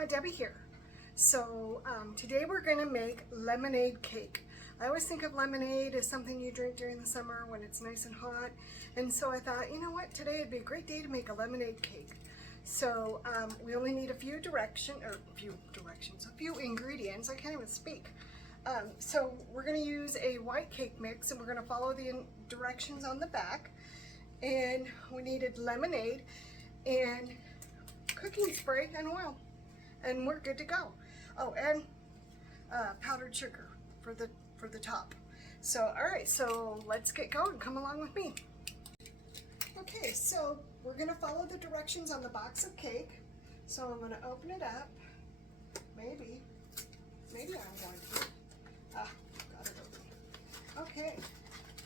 Grandma Debbie here. So today we're going to make lemonade cake. I always think of lemonade as something you drink during the summer when it's nice and hot. And so I thought, you know what, today would be a great day to make a lemonade cake. So we only need a few ingredients. I can't even speak. So we're going to use a white cake mix and we're going to follow the directions on the back. And we needed lemonade and cooking spray and oil. And we're good to go. Oh, and powdered sugar for the top. So, all right, so let's get going. Come along with me. Okay, so we're gonna follow the directions on the box of cake. So I'm gonna open it up. Maybe I'm going to. Got it open. Okay,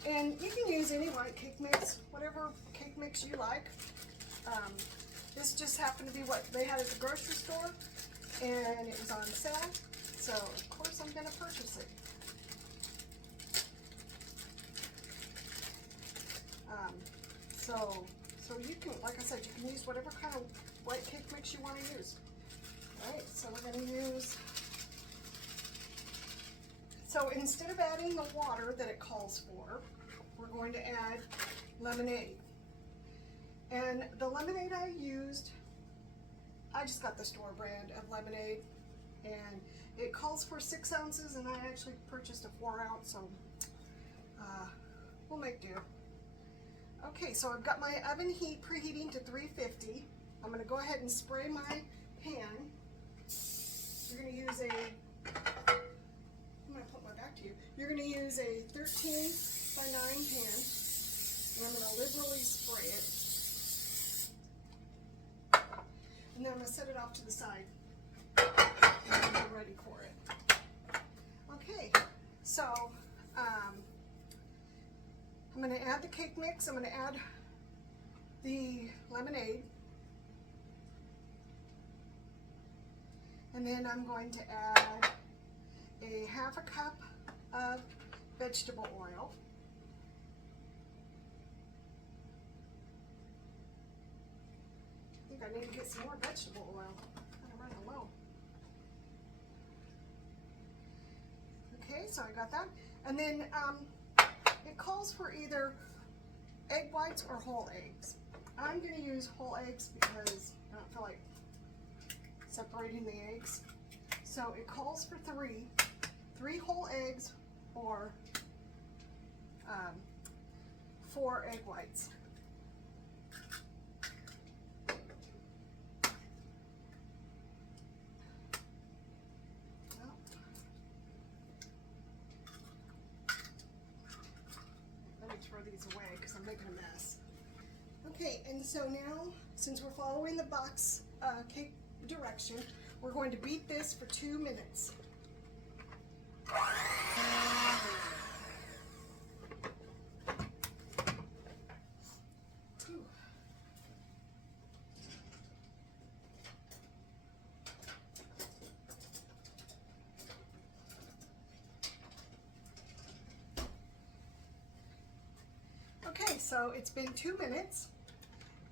and you can use any white cake mix, whatever cake mix you like. This just happened to be what they had at the grocery store, and it was on sale, so of course I'm going to purchase it. So you can, like I said, you can use whatever kind of white cake mix you want to use. Alright, so we're going to use, so instead of adding the water that it calls for, we're going to add lemonade. And the lemonade I used, I just got the store brand of lemonade, and it calls for 6 ounces, and I actually purchased a 4 ounce, so we'll make do. Okay, so I've got my oven heat preheating to 350. I'm going to go ahead and spray my pan. You're going to use I'm going to put my back to you. You're going to use a 13 by 9 pan, and I'm going to liberally spray it. And then I'm going to set it off to the side and we're ready for it. Okay, so I'm going to add the cake mix. I'm going to add the lemonade. And then I'm going to add a half a cup of vegetable oil. I think I need to get some more vegetable oil. I'm running low. Okay, so I got that. And then it calls for either egg whites or whole eggs. I'm going to use whole eggs because I don't feel like separating the eggs. So it calls for three whole eggs or 4 egg whites. Throw these away because I'm making a mess. Okay, and so now, since we're following the box cake direction, we're going to beat this for 2 minutes. Okay, so it's been 2 minutes,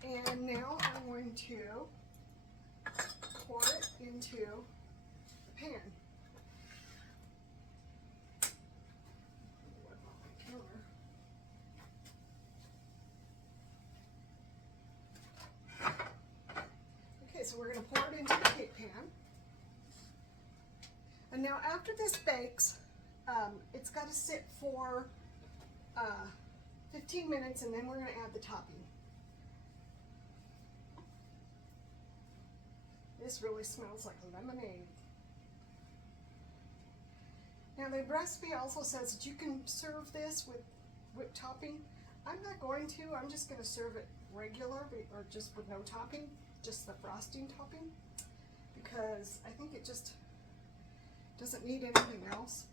and now I'm going to pour it into the pan. Okay, so we're going to pour it into the cake pan. And now after this bakes, it's got to sit for 15 minutes, and then we're going to add the topping. This really smells like lemonade. Now the recipe also says that you can serve this with whipped topping. I'm not going to. I'm just going to serve it regular or just with no topping, just the frosting topping, because I think it just doesn't need anything else.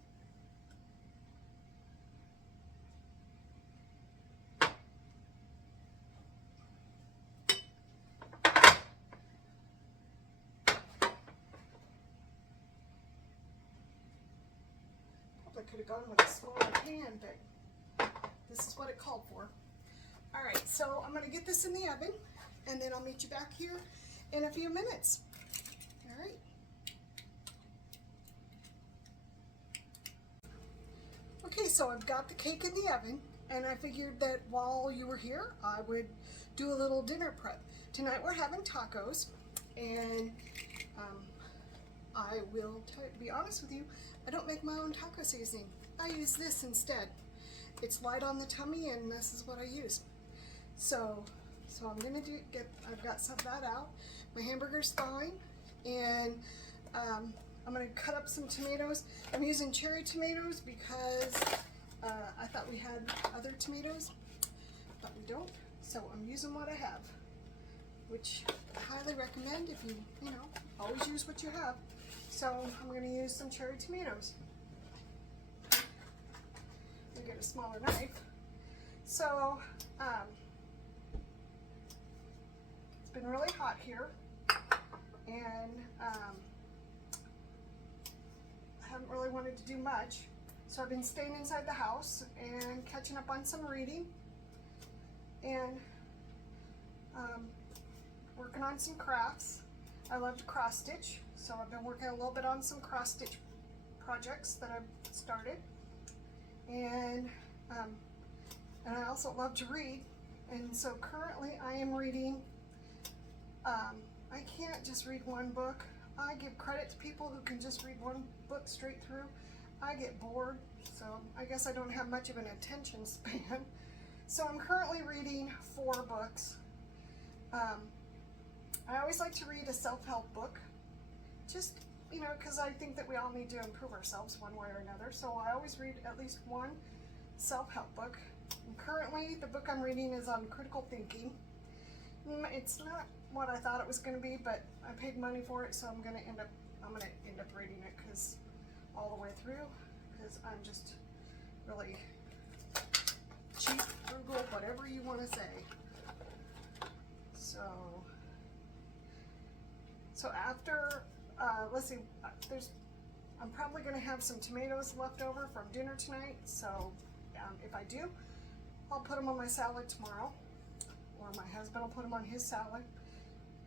I could have gone with a smaller pan, but this is what it called for. All right, so I'm going to get this in the oven, and then I'll meet you back here in a few minutes. All right. Okay, so I've got the cake in the oven, and I figured that while you were here, I would do a little dinner prep. Tonight we're having tacos, and I will be honest with you, I don't make my own taco seasoning. I use this instead. It's light on the tummy, and this is what I use. So I'm gonna I've got some of that out. My hamburger's thawing, and I'm gonna cut up some tomatoes. I'm using cherry tomatoes because I thought we had other tomatoes, but we don't. So I'm using what I have, which I highly recommend if you always use what you have. So I'm gonna use some cherry tomatoes. Let me get a smaller knife. So it's been really hot here, and I haven't really wanted to do much. So I've been staying inside the house and catching up on some reading, and working on some crafts. I love to cross stitch, so I've been working a little bit on some cross stitch projects that I've started, and I also love to read. And so currently I am reading, I can't just read one book. I give credit to people who can just read one book straight through. I get bored, so I guess I don't have much of an attention span. So I'm currently reading 4 books. I always like to read a self-help book, just, because I think that we all need to improve ourselves one way or another. So I always read at least one self-help book. And currently, the book I'm reading is on critical thinking. It's not what I thought it was going to be, but I paid money for it, so I'm going to end up reading it because all the way through, because I'm just really cheap, frugal, whatever you want to say. So after, let's see, I'm probably going to have some tomatoes left over from dinner tonight. So if I do, I'll put them on my salad tomorrow, or my husband will put them on his salad.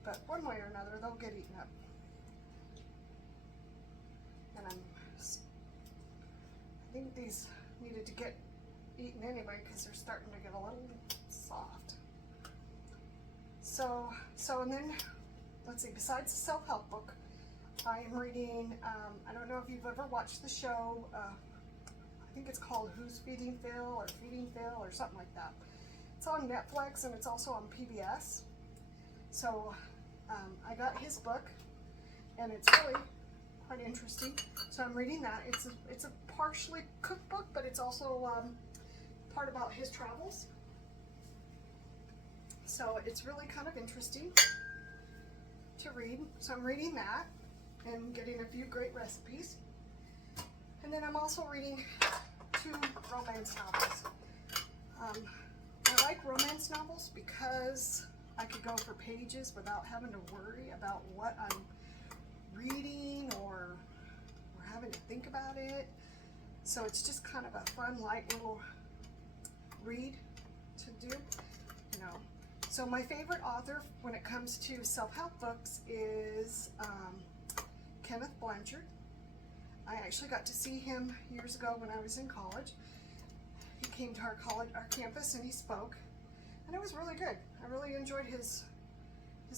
But one way or another, they'll get eaten up. And I think these needed to get eaten anyway because they're starting to get a little soft. So and then, let's see, besides the self-help book, I am reading, I don't know if you've ever watched the show, I think it's called Who's Feeding Phil or Feeding Phil or something like that. It's on Netflix and it's also on PBS. So I got his book, and it's really quite interesting. So I'm reading that. It's a partially cookbook, but it's also part about his travels. So it's really kind of interesting to read. So I'm reading that and getting a few great recipes. And then I'm also reading 2 romance novels. I like romance novels because I could go for pages without having to worry about what I'm reading or having to think about it. So it's just kind of a fun, light little read to do, So my favorite author when it comes to self-help books is Kenneth Blanchard. I actually got to see him years ago when I was in college. He came to our campus, and he spoke, and it was really good. I really enjoyed his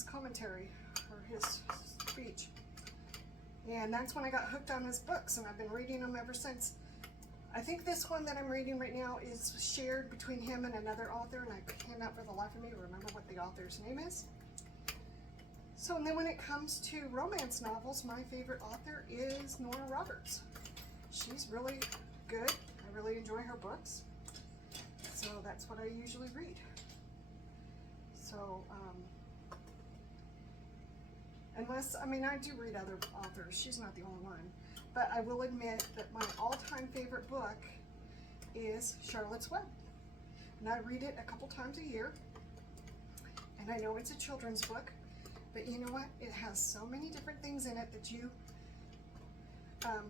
commentary or his speech, and that's when I got hooked on his books, and I've been reading them ever since. I think this one that I'm reading right now is shared between him and another author, and I cannot for the life of me remember what the author's name is. So, and then when it comes to romance novels, my favorite author is Nora Roberts. She's really good. I really enjoy her books. So that's what I usually read. So, I do read other authors. She's not the only one. But I will admit that my all-time favorite book is Charlotte's Web. And I read it a couple times a year. And I know it's a children's book, but you know what? It has so many different things in it that you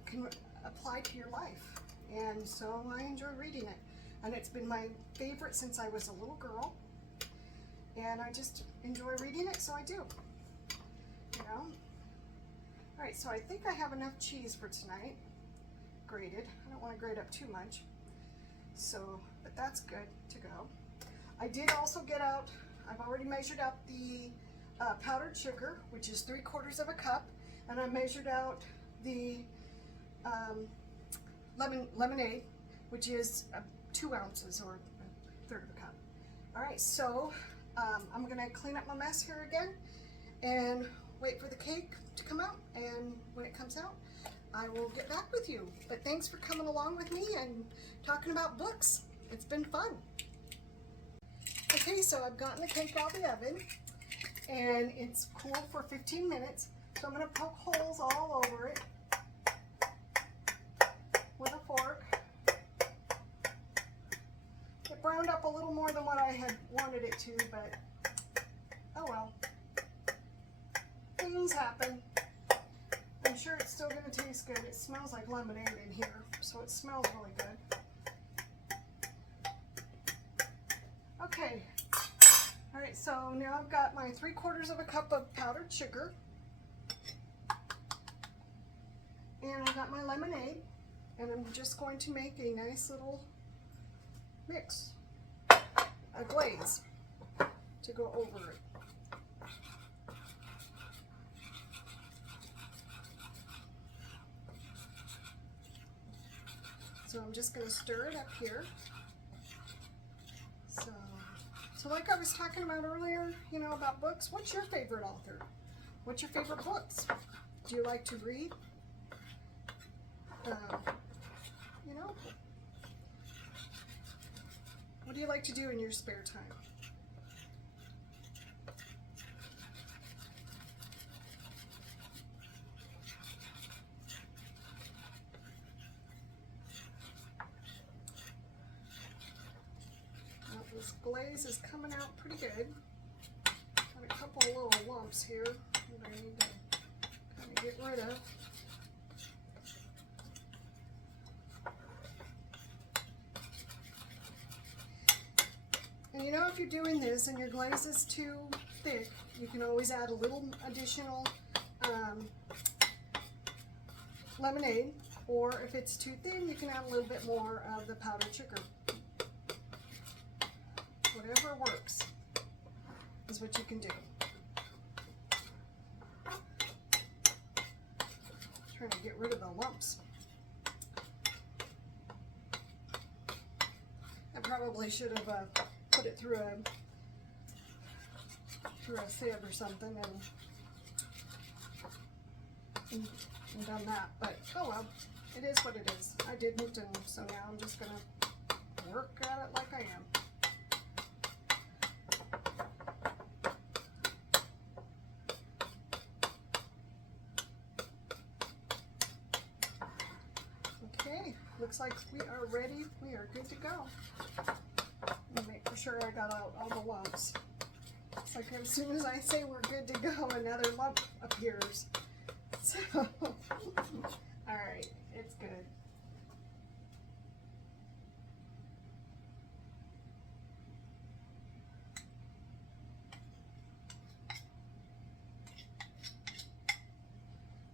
can apply to your life. And so I enjoy reading it. And it's been my favorite since I was a little girl. And I just enjoy reading it, so I do. Alright, so I think I have enough cheese for tonight, grated. I don't want to grate up too much. So, but that's good to go. I did also get out, I've already measured out the powdered sugar, which is 3/4 of a cup, and I measured out the lemonade, which is 2 ounces or 1/3 of a cup. All right, so I'm gonna clean up my mess here again and wait for the cake to come out, and when it comes out, I will get back with you. But thanks for coming along with me and talking about books. It's been fun. Okay, so I've gotten the cake out of the oven and it's cooled for 15 minutes. So I'm gonna poke holes all over it with a fork. It browned up a little more than what I had wanted it to, but oh well. Things happen. I'm sure it's still going to taste good. It smells like lemonade in here, so it smells really good. Okay. All right, so now I've got my 3/4 of a cup of powdered sugar. And I've got my lemonade. And I'm just going to make a nice little mix, a glaze, to go over it. So I'm just going to stir it up here. So like I was talking about earlier, you know, about books, what's your favorite author? What's your favorite books? Do you like to read? You know, what do you like to do in your spare time? This glaze is coming out pretty good. Got a couple little lumps here that I need to kind of get rid of. And you know, if you're doing this and your glaze is too thick, you can always add a little additional lemonade, or if it's too thin, you can add a little bit more of the powdered sugar. Whatever works is what you can do. Trying to get rid of the lumps. I probably should have put it through a sieve or something and done that, but oh well, it is what it is. I didn't, and so now I'm just gonna work at it like I am. Okay, looks like we are ready. We are good to go. Let me make for sure I got out all the lumps. It's like as soon as I say we're good to go, another lump appears. So, alright, it's good.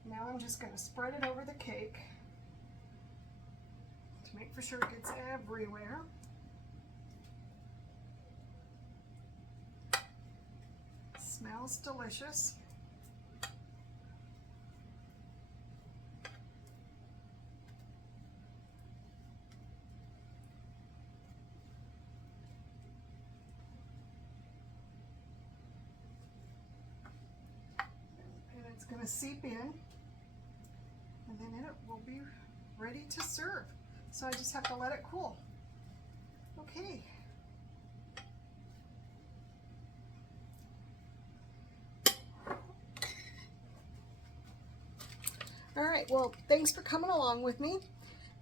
Now I'm just going to spread it over the cake to make for sure it gets everywhere. Smells delicious. And it's going to seep in, and then it will be ready to serve. So I just have to let it cool. Okay. All right, well, thanks for coming along with me,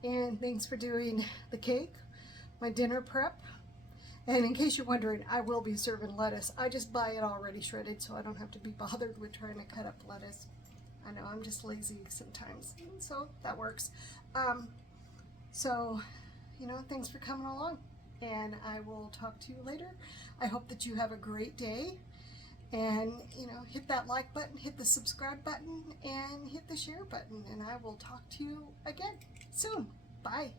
and thanks for doing the cake, my dinner prep. And in case you're wondering, I will be serving lettuce. I just buy it already shredded so I don't have to be bothered with trying to cut up lettuce. I know, I'm just lazy sometimes, so that works. So, you know, thanks for coming along, and I will talk to you later. I hope that you have a great day, and, you know, hit that like button, hit the subscribe button, and hit the share button, and I will talk to you again soon. Bye.